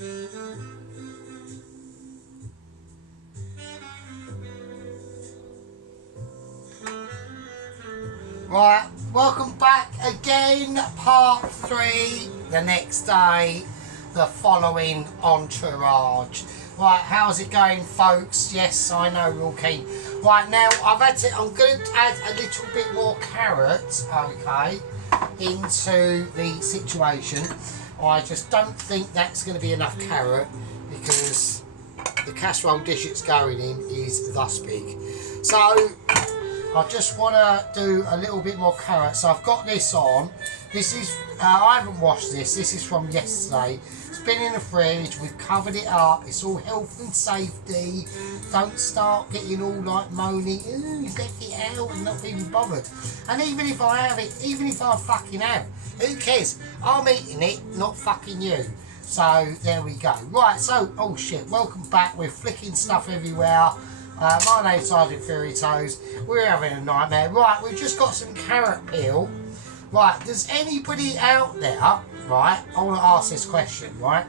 Right, welcome back again, part 3, the next day, the following entourage. Right, how's it going, folks? Yes, I know, real keen. Right, now, I'm going to add a little bit more carrot, okay, into the situation. I just don't think that's going to be enough carrot, because the casserole dish it's going in is thus big. So, I just want to do a little bit more carrot. So I've got this on. This is, I haven't washed this. This is from yesterday. It's been in the fridge. We've covered it up. It's all health and safety. Don't start getting all like moaning. Ooh, let it out and not being bothered. And even if I have it, even if I fucking have, who cares? I'm eating it, not fucking you. So there we go. Right, so, oh shit, welcome back. We're flicking stuff everywhere. My name's Sergeant Fairy Toes. We're having a nightmare. Right, we've just got some carrot peel. Right, does anybody out there, right, I want to ask this question, right?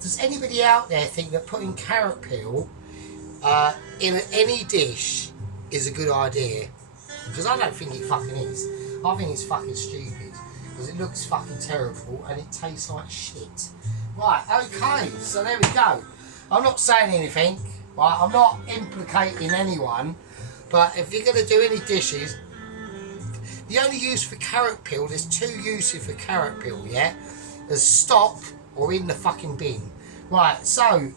Does anybody out there think that putting carrot peel in any dish is a good idea? Because I don't think it fucking is. I think it's fucking stupid. Because it looks fucking terrible and it tastes like shit. Right, okay, so there we go. I'm not saying anything. Right, I'm not implicating anyone, but if you're going to do any dishes, the only use for carrot peel, there's 2 uses for carrot peel, yeah? There's stock or in the fucking bin. Right, so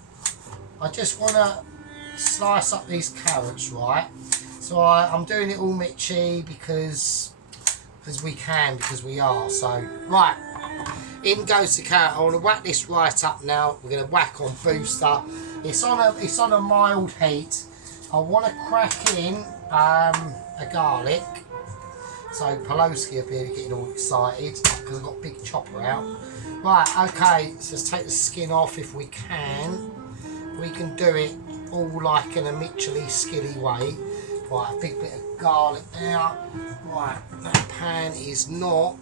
I just want to slice up these carrots, right? So I'm doing it all mitchy because we can, because we are. So, right, in goes the carrot. I want to whack this right up now. We're going to whack on booster. It's on a mild heat. I want to crack in a garlic. So Poloski will be getting all excited because I've got a big chopper out. Right, okay, so let's take the skin off if we can. We can do it all like in a Mitchell-y, skilly way. Right, a big bit of garlic there. Right, that pan is not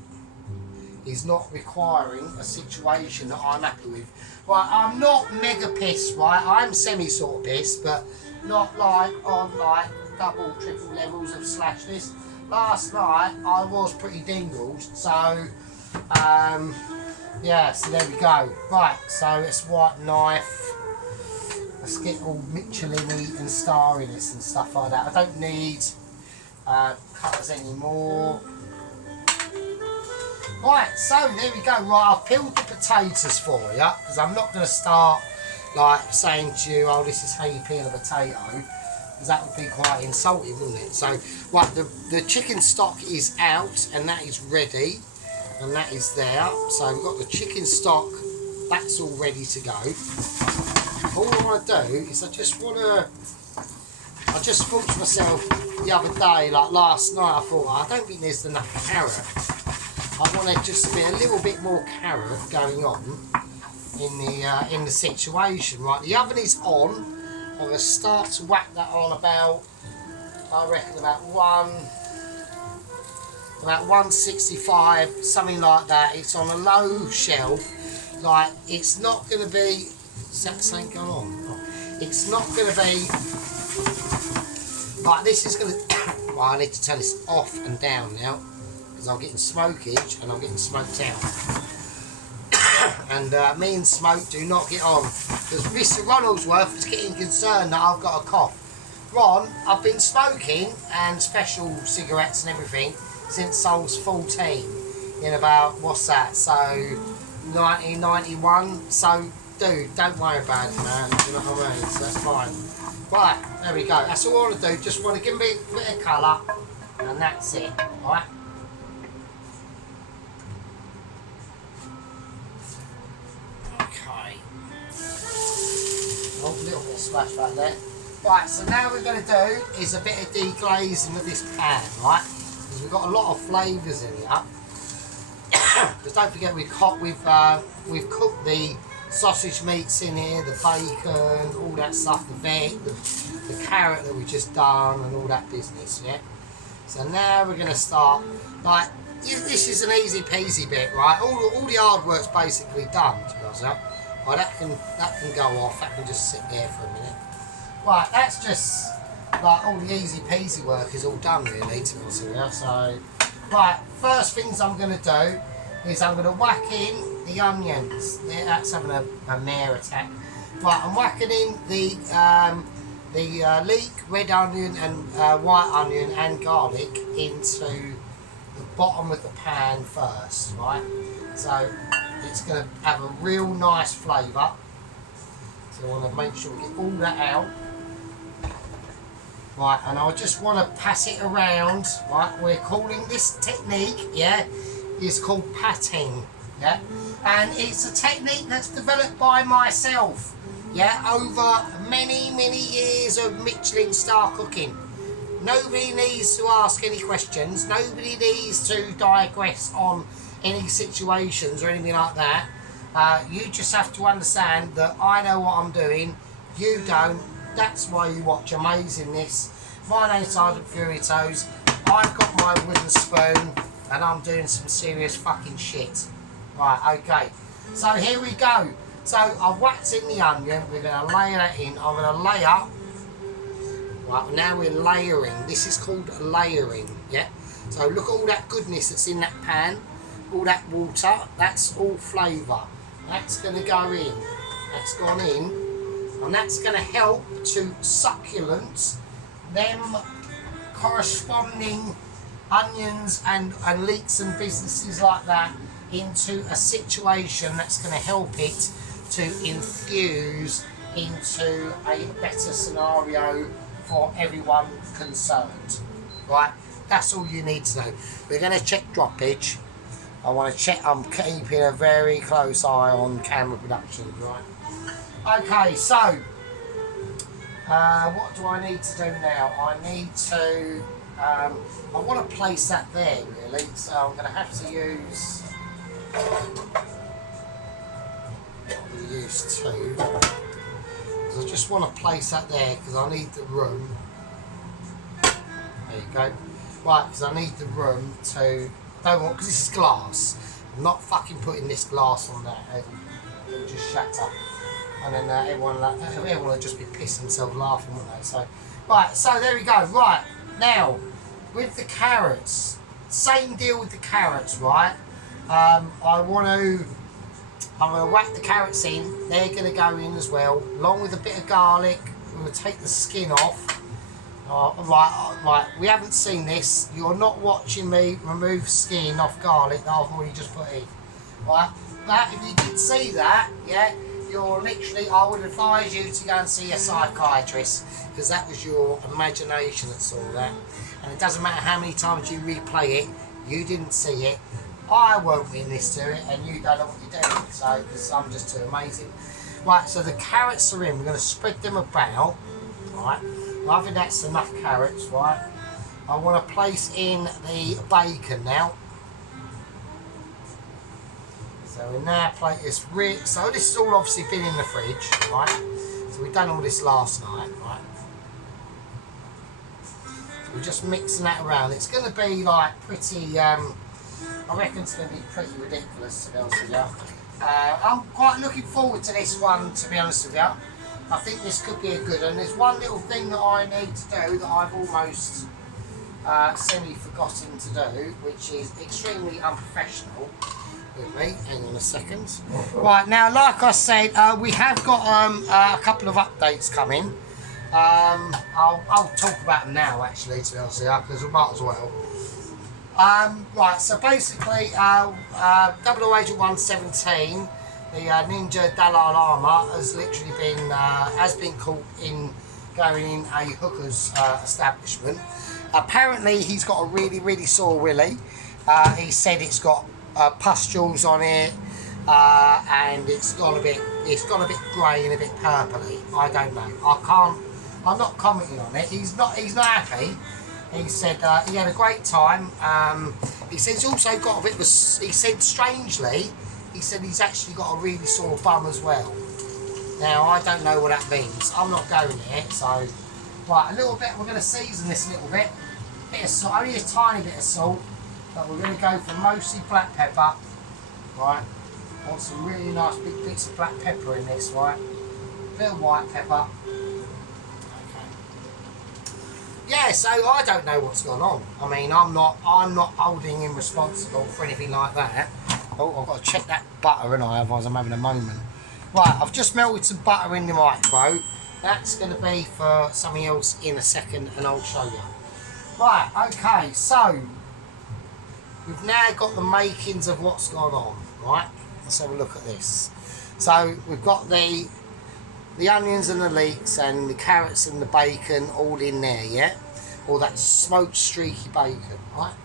requiring a situation that I'm happy with. Right, I'm not mega pissed, right? I'm semi sort of pissed, but not like on like double, triple levels of slashness. Last night I was pretty dingled, so yeah, so there we go. Right, so let's white knife. Let's get all Michelin-y and starriness and stuff like that. I don't need cutters anymore. Right, so there we go. Right, I've peeled the potatoes for you because I'm not going to start like saying to you, oh, this is how you peel a potato, because that would be quite insulting, wouldn't it? So, right, the chicken stock is out and that is ready, and that is there. So we've got the chicken stock, that's all ready to go. All I want to do is I just thought to myself the other day, like last night, I thought, I don't think there's enough carrot. I want to just be a little bit more carrot going on in the situation. Right, the oven is on. I'm going to start to whack that on about, I reckon about 165, something like that. It's on a low shelf. Like, it's not going to be, is that something going on? Oh, it's not going to be, like, this is going to, well, I need to turn this off and down now, because I'm getting smokage and I'm getting smoked out. And me and smoke do not get on, because Mr. Ronaldsworth is getting concerned that I've got a cough. Ron, I've been smoking and special cigarettes and everything since I was 14, in about, what's that, so 1991. So dude, don't worry about it, man, you know what I mean? So that's fine. Right, there we go. That's all I want to do. Just want to give me a bit of colour, and that's it. Right. Okay. Oh, a little bit of splash back there. Right, so now what we're going to do is a bit of deglazing of this pan, right? Because we've got a lot of flavours in here. Because don't forget we've cooked the sausage meats in here, the bacon, all that stuff, the veg, the carrot that we just done, and all that business, yeah? So now we're going to start, like, this is an easy peasy bit, right? All the hard work's basically done, to be honest. Right, that can go off. That can just sit there for a minute. Right, that's just like all the easy peasy work is all done, really, to be honest with you. So, right, first things I'm going to do is I'm going to whack in the onions. That's having a mare attack. Right, I'm whacking in the leek, red onion and white onion and garlic into the bottom of the pan first, right? So it's going to have a real nice flavour. So I want to make sure we get all that out. Right, and I just want to pass it around, right? We're calling this technique, yeah, is called patting, yeah? And it's a technique that's developed by myself, yeah, over many, many years of Michelin star cooking. Nobody needs to ask any questions. Nobody needs to digress on any situations or anything like that. You just have to understand that I know what I'm doing, you don't. That's why you watch Amazingness. My name's Sergeant Fury Toes. I've got my wooden spoon and I'm doing some serious fucking shit. Right, okay. So here we go. So I've whacked in the onion. We're going to layer that in. I'm going to layer. Right, now we're layering. This is called layering, yeah? So look at all that goodness that's in that pan. All that water. That's all flavour. That's going to go in. That's gone in. And that's going to help to succulent them corresponding onions and leeks and businesses like that into a situation that's going to help it to infuse into a better scenario for everyone concerned. Right, that's all you need to know. We're going to check droppage. I want to check, I'm keeping a very close eye on camera production, right? Okay, so what do I need to do now? I need to, I want to place that there really, so I'm going to have to use, two, because I just want to place that there because I need the room. There you go. Right, because I need the room to, don't want, because this is glass. I'm not fucking putting this glass on that, it'll just shatter. And then everyone will just be pissing themselves laughing, won't they? So, right, so there we go. Right, now, with the carrots, same deal with the carrots, right? I'm going to whack the carrots in. They're going to go in as well, along with a bit of garlic. We're going to take the skin off. Right, we haven't seen this. You're not watching me remove skin off garlic that I've already just put in. Right, but if you did see that, yeah, you're literally, I would advise you to go and see a psychiatrist because that was your imagination that saw that. And it doesn't matter how many times you replay it, you didn't see it. I won't witness to it and you don't know what you're doing, so because I'm just too amazing. Right, so the carrots are in, we're going to spread them about, right? I think that's enough carrots, right? I want to place in the bacon now. So in our plate is so this has all obviously been in the fridge, right? So we've done all this last night, right? So we're just mixing that around. It's going to be like pretty, I reckon it's going to be pretty ridiculous to be honest with you. I'm quite looking forward to this one, to be honest with you. I think this could be a good one. There's one little thing that I need to do that I've almost semi-forgotten to do, which is extremely unprofessional. With me, hang on a second. Right, now like I said, we have got a couple of updates coming. I'll talk about them now actually, to be honest with you, because we might as well. Right, so basically, Double Agent 117, the Ninja Dalai Lama has literally been caught in going in a hooker's establishment. Apparently, he's got a really sore willy. He said it's got pustules on it, and it's gone a bit grey and a bit purpley. I don't know. I'm not commenting on it. He's not happy. He said he had a great time. He said he's also got a bit of a. He said strangely, he said he's actually got a really sore bum as well. Now I don't know what that means. I'm not going there. So right, a little bit. We're going to season this a little bit. Bit of salt, only a tiny bit of salt. But we're going to go for mostly black pepper, right? Want some really nice big bits of black pepper in this, right? A bit of white pepper. Okay. Yeah, so I don't know what's gone on. I mean, I'm not holding him responsible for anything like that. Oh, I've got to check that butter, haven't I? Otherwise I'm having a moment. Right, I've just melted some butter in the micro. That's going to be for something else in a second, and I'll show you. Right, okay, so we've now got the makings of what's gone on, right? Let's have a look at this. So we've got the onions and the leeks and the carrots and the bacon all in there, yeah? All that smoked streaky bacon, right?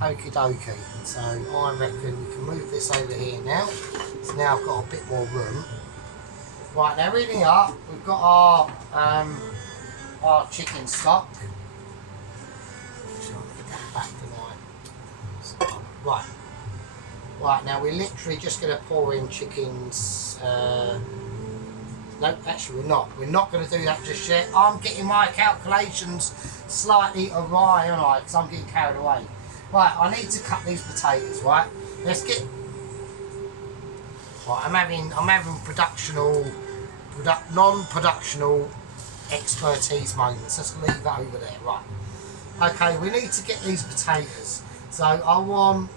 Okie dokie. So I reckon we can move this over here now. So now I've got a bit more room. Right, now in here we've got our chicken stock. Right. Right, now we're literally just going to pour in chickens. No, actually we're not. We're not going to do that just yet. I'm getting my calculations slightly awry, aren't I? Because I'm getting carried away. Right, I need to cut these potatoes, right? Let's get... Right, I'm having non-productional expertise moments. Let's leave that over there, right. Okay, we need to get these potatoes. So I want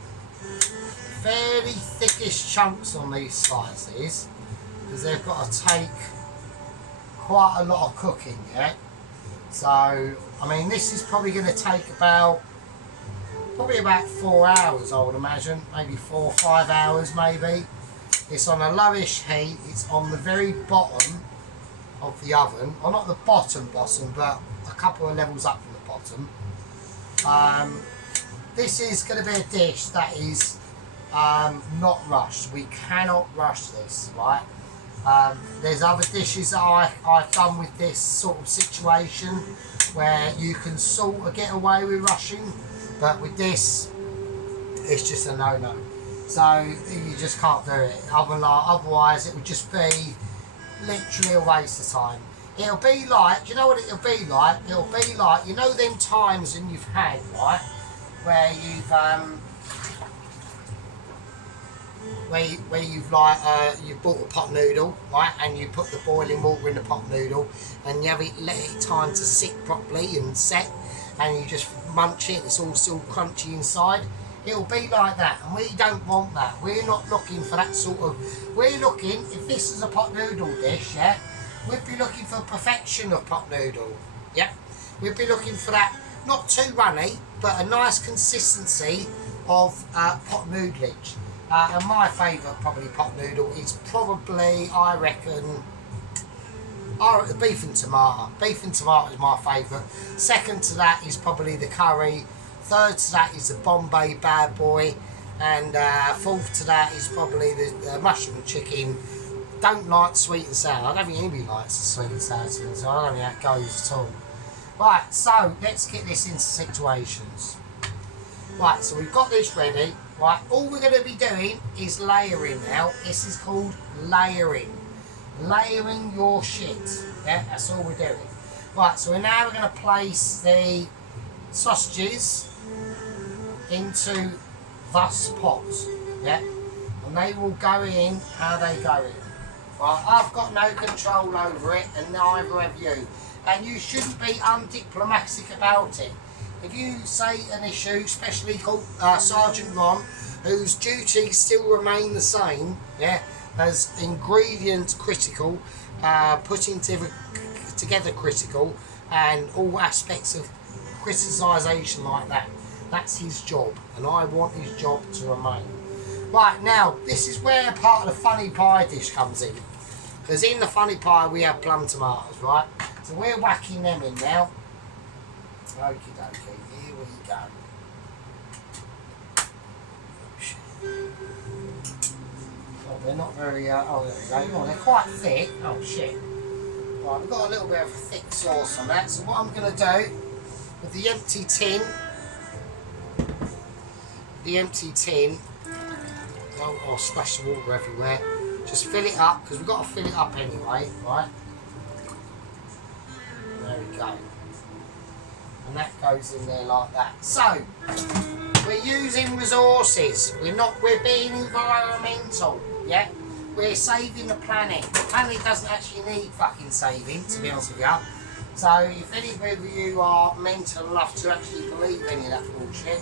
fairly thickish chunks on these slices because they've got to take quite a lot of cooking, yeah? So, I mean, this is probably going to take about 4 hours, I would imagine. Maybe 4 or 5 hours, maybe. It's on a lowish heat. It's on the very bottom of the oven. Well, not the bottom, but a couple of levels up from the bottom. This is going to be a dish that is not rushed. We cannot rush this, right? There's other dishes that I've done with this sort of situation where you can sort of get away with rushing, but with this, it's just a no-no. So you just can't do it. Otherwise, it would just be literally a waste of time. It'll be like, do you know what it'll be like? It'll be like, you know them times when you've had, right, where you've you've bought a pot noodle, right, and you put the boiling water in the pot noodle and you haven't let it time to sit properly and set, and you just munch it, it's all still crunchy inside. It'll be like that, and we don't want that. We're not looking for that sort of... We're looking, if this is a pot noodle dish, yeah, we'd be looking for perfection of pot noodle, yeah? We'd be looking for that, not too runny, but a nice consistency of pot noodleage. And my favourite probably pot noodle is probably, I reckon, beef and tomato. Beef and tomato is my favourite. Second to that is probably the curry. Third to that is the Bombay bad boy. And fourth to that is probably the mushroom and chicken. Don't like sweet and sour. I don't think anybody likes the sweet and sour, so I don't think that goes at all. Right, so let's get this into situations. Right, so we've got this ready. Right, all we're going to be doing is layering now. This is called layering. Layering your shit. Yeah, that's all we're doing. Right, so now we're going to place the sausages into this pot. Yeah, and they will go in how they go in. Right, I've got no control over it, and neither have you. And you shouldn't be undiplomatic about it. If you say an issue, especially called Sergeant Ron, whose duties still remain the same, yeah, as ingredients critical, putting together critical, and all aspects of criticisation like that. That's his job, and I want his job to remain. Right, now, this is where part of the funny pie dish comes in. Because in the funny pie we have plum tomatoes, right? So we're whacking them in now. Okie dokie, here we go. Oh, they're not very, oh there we go. Oh, they're quite thick. Oh shit. Right, we've got a little bit of a thick sauce on that. So what I'm going to do, with the empty tin, I'll splash the water everywhere. Just fill it up, because we've got to fill it up anyway, right? There we go. And that goes in there like that. So, we're using resources. We're being environmental, yeah? We're saving the planet. The planet doesn't actually need fucking saving, to be honest with you. So if any of you are mental enough to actually believe any of that bullshit,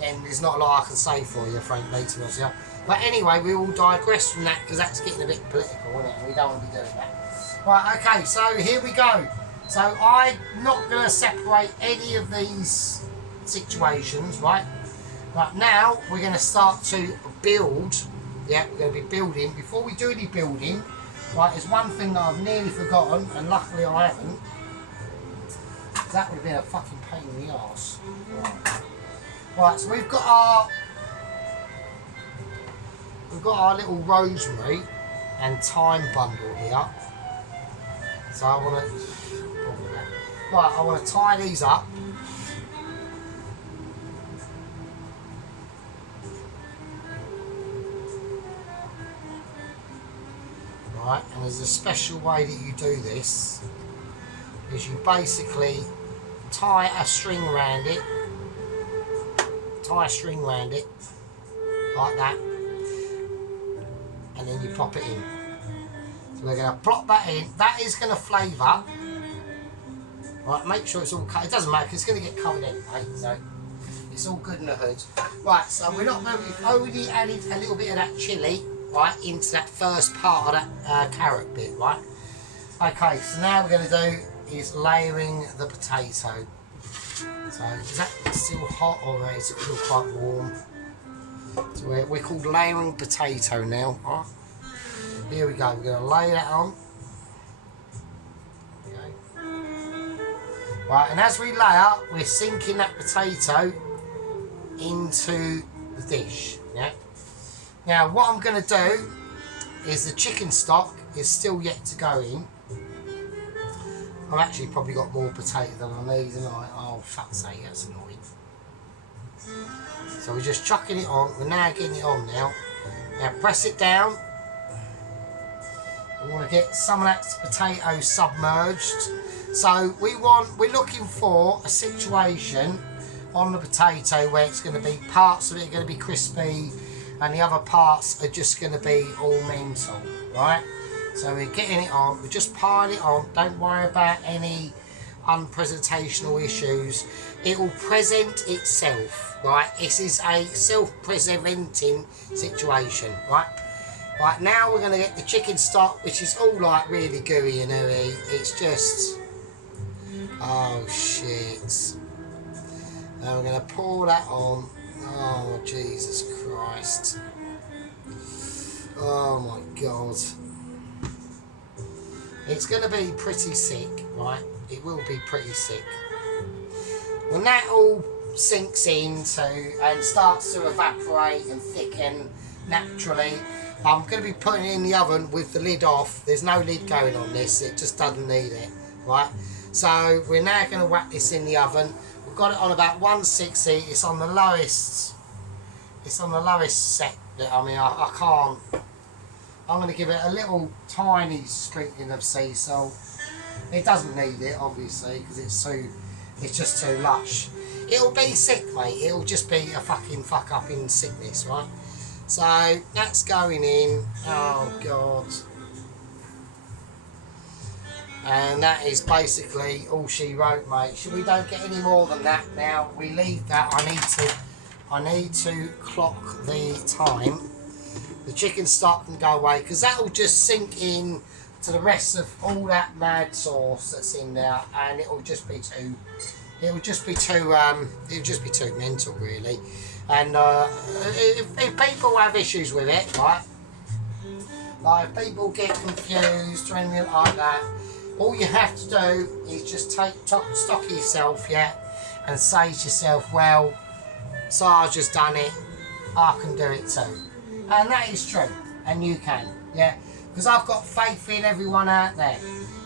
then there's not a lot I can say for you, frankly, to be honest with you. But anyway, we will digress from that because that's getting a bit political, isn't it? And we don't want to be doing that. Right, okay, so here we go. So I'm not going to separate any of these situations, right? Right, now we're going to start to build. Yeah, we're going to be building. Before we do any building, right, there's one thing that I've nearly forgotten, and luckily I haven't. That would have been a fucking pain in the arse. Right, so we've got our little rosemary and thyme bundle here. So I want to tie these up. Right, and there's a special way that you do this. Is you basically tie a string around it. Like that, and then you pop it in. So we're going to plop that in. That is going to flavour. Right, make sure it's all cut. It doesn't matter because it's going to get covered in, right? So it's all good in the hood. Right, so we're not going to. We've only added a little bit of that chilli, right, into that first part of that carrot bit, right? Okay, so now we're going to do is layering the potato. So is that still hot or is it still quite warm? So we're called layering potato now. Right? Here we go, we're going to lay that on. Okay. Right, and as we layer, we're sinking that potato into the dish. Yeah. Now what I'm going to do is the chicken stock is still yet to go in. I've actually probably got more potato than I need, and oh fuck's sake, that's annoying. So we're just chucking it on. We're now getting it on now. Now press it down. We want to get some of that potato submerged. So we're looking for a situation on the potato where it's going to be parts of it are going to be crispy, and the other parts are just going to be all mental, right? So we're getting it on, we're just piling it on, don't worry about any unpresentational issues. It will present itself, right? This is a self-presenting situation, right? Right, now we're going to get the chicken stock, which is all like really gooey and ooey. It's just, oh shit. Now we're going to pour that on. Oh Jesus Christ. Oh my God. It's going to be pretty sick, right? It will be pretty sick. When that all sinks into and starts to evaporate and thicken naturally, I'm going to be putting it in the oven with the lid off. There's no lid going on this, it just doesn't need it, right? So we're now going to whack this in the oven. We've got it on about 160. It's on the lowest. It's on the lowest set. I mean, I can't. I'm going to give it a little tiny sprinkling of sea salt. It doesn't need it, obviously, because it's just too lush. It'll be sick, mate. It'll just be a fucking fuck up in sickness, right? So that's going in. Oh God. And that is basically all she wrote, mate. We don't get any more than that now. We leave that. I need to clock the time. The chicken stock can go away because that will just sink in to the rest of all that mad sauce that's in there, and it'll just be too mental, really. And if people have issues with it, right? Like if people get confused or anything like that, all you have to do is just take stock of yourself, yeah, and say to yourself, well, Sarge has done it, I can do it too. And that is true, and you can, yeah, because I've got faith in everyone out there.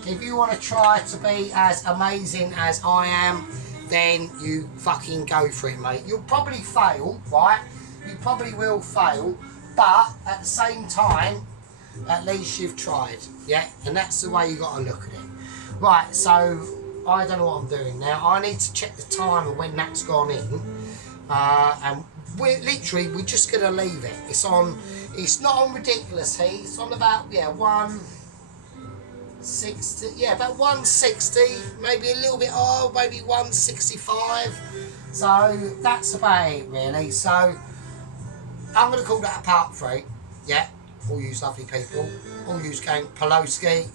If you want to try to be as amazing as I am, then you fucking go for it, mate. You'll probably fail, right? You probably will fail, but at the same time, at least you've tried, yeah? And that's the way you got to look at it. Right, so I don't know what I'm doing now. I need to check the time of when that's gone in. And we're just going to leave it. It's not on ridiculous heat. It's on about, 160, about 160, maybe a little bit higher, maybe 165. So that's about it really. So I'm going to call that a part 3. Yeah, all you lovely people, all you going Pelosi,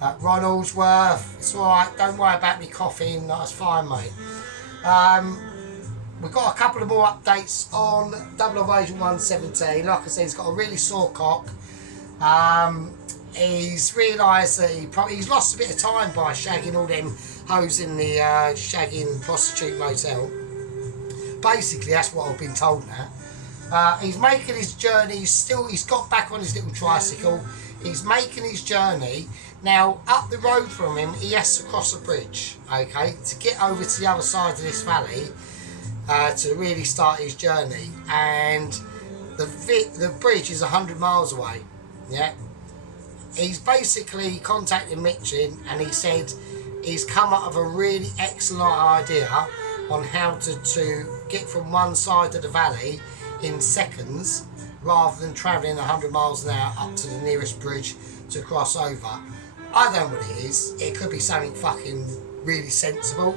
Ronaldsworth, it's alright, don't worry about me coughing, that's fine mate. We've got a couple of more updates on Double Evasion 117. Like I said, he's got a really sore cock. He's realised that he's lost a bit of time by shagging all them hoes in the shagging prostitute motel. Basically, that's what I've been told now. He's making his journey. He's got back on his little tricycle. He's making his journey. Now, up the road from him, he has to cross a bridge, okay, to get over to the other side of this valley to really start his journey. And the bridge is 100 miles away, yeah. He's basically contacted Mitchin and he said he's come up with a really excellent idea on how to get from one side of the valley in seconds rather than travelling 100 miles an hour up to the nearest bridge to cross over. I don't know what it is. It could be something fucking really sensible.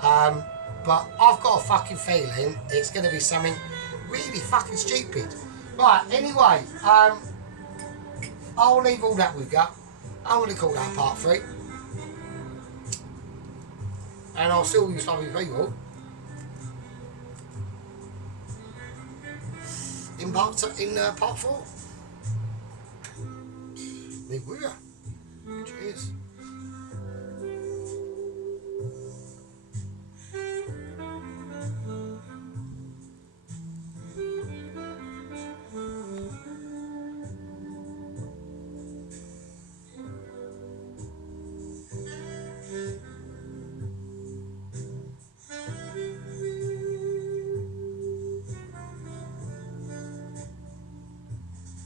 But I've got a fucking feeling it's going to be something really fucking stupid. Right, anyway, I'll leave all that with you. I'm going to call that part 3. And I'll still use lovely people in part 4. Leave with you. Cheers.